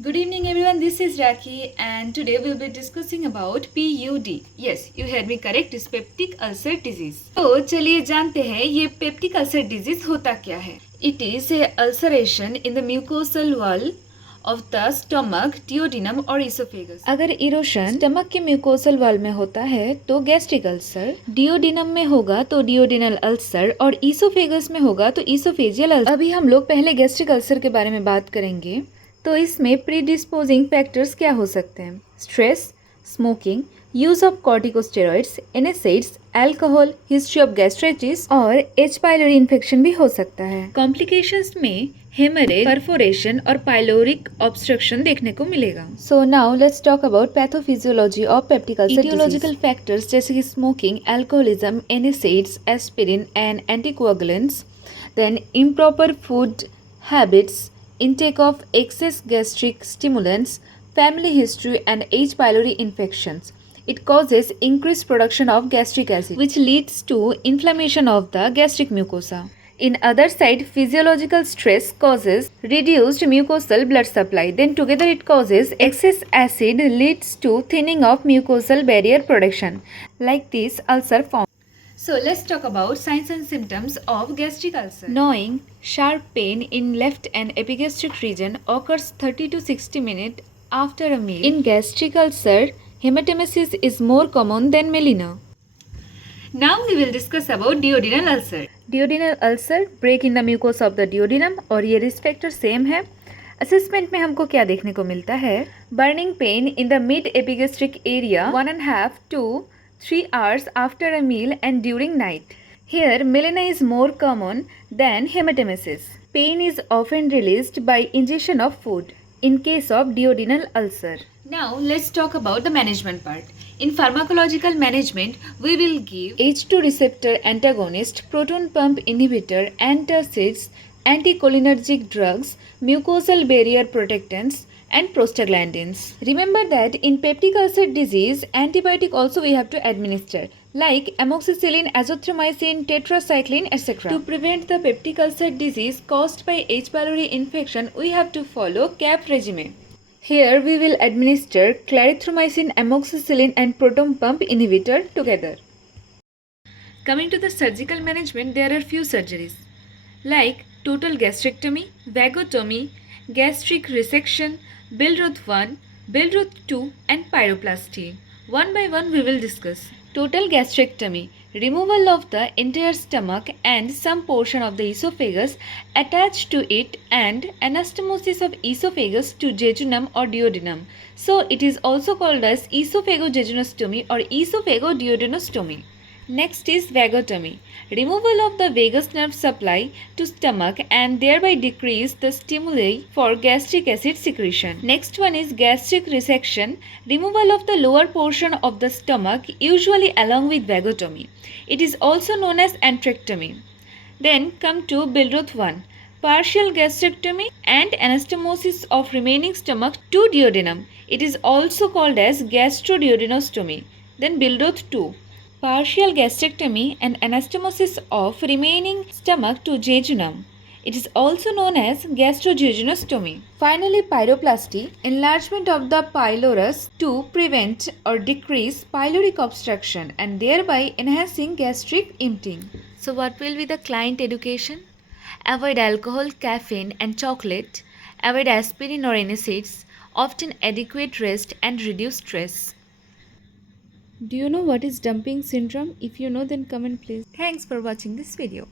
Good evening everyone, this is Raki and today we'll be discussing about PUD. Yes, you heard me correct, is peptic ulcer disease. तो चलिए जानते हैं ये peptic ulcer disease होता क्या है. It is a ulceration in the mucosal wall of the stomach, duodenum or esophagus. अगर erosion stomach के म्यूकोसल वॉल में होता है तो गैस्ट्रिक अल्सर, डिओडिनम में होगा तो डिओडिनल अल्सर और ईसोफेगस में होगा तो ईसोफेजियल अल्सर. अभी हम लोग पहले गैस्ट्रिक अल्सर के बारे में बात करेंगे. तो इसमें प्रीडिस्पोजिंग फैक्टर्स क्या हो सकते हैं? Stress, smoking, use of corticosteroids, NSAIDs, alcohol, history of gastritis और एच पाइलोरी इन्फेक्शन भी हो सकता है. कॉम्प्लिकेशंस में हेमरेज, परफोरेशन और पाइलोरिक ऑब्स्ट्रक्शन देखने को मिलेगा. So now let's talk about pathophysiology of peptic ulcer. Aetiological factors जैसे कि smoking, alcoholism, NSAIDs, aspirin and anticoagulants, then improper food habits, intake of excess gastric stimulants, family history and H. pylori infections. It causes increased production of gastric acid which leads to inflammation of the gastric mucosa. In other side, physiological stress causes reduced mucosal blood supply. Then together it causes excess acid leads to thinning of mucosal barrier production. Like this ulcer forms. So let's talk about signs and symptoms of gastric ulcer. Gnawing, sharp pain in left and epigastric region occurs 30 to 60 minutes after a meal. In gastric ulcer, hematemesis is more common than melena. Now we will discuss about duodenal ulcer. Duodenal ulcer break in the mucosa of the duodenum और ये risk factor same है. Assessment में हमको क्या देखने को मिलता है? Burning pain in the mid epigastric area 1.5 to 3 hours after a meal and during night. Here, melena is more common than hematemesis. Pain is often released by ingestion of food in case of duodenal ulcer. Now, let's talk about the management part. In pharmacological management, we will give H2 receptor antagonist, proton pump inhibitor, antacids, anticholinergic drugs, mucosal barrier protectants, and prostaglandins. Remember that in peptic ulcer disease, antibiotic also we have to administer like amoxicillin, azithromycin, tetracycline, etc. To prevent the peptic ulcer disease caused by H. pylori infection, we have to follow CAP regime. Here we will administer clarithromycin, amoxicillin and proton pump inhibitor together. Coming to the surgical management, there are few surgeries like total gastrectomy, vagotomy, gastric resection, Billroth 1, Billroth 2 and pyroplasty. One by one we will discuss. Total gastrectomy, removal of the entire stomach and some portion of the esophagus attached to it and anastomosis of esophagus to jejunum or duodenum. So it is also called as esophagojejunostomy or esophagoduodenostomy. Next is vagotomy, removal of the vagus nerve supply to stomach and thereby decrease the stimuli for gastric acid secretion. Next one is gastric resection, removal of the lower portion of the stomach usually along with vagotomy. It is also known as antrectomy. Then come to Billroth 1, partial gastrectomy and anastomosis of remaining stomach to duodenum. It is also called as gastroduodenostomy. Then Billroth 2, partial gastrectomy and anastomosis of remaining stomach to jejunum. It is also known as gastrojejunostomy. Finally, pyroplasty, enlargement of the pylorus to prevent or decrease pyloric obstruction and thereby enhancing gastric emptying. So what will be the client education? Avoid alcohol, caffeine and chocolate. Avoid aspirin or NSAIDs. Often adequate rest and reduce stress. Do you know what is dumping syndrome? If you know, then comment please. Thanks for watching this video.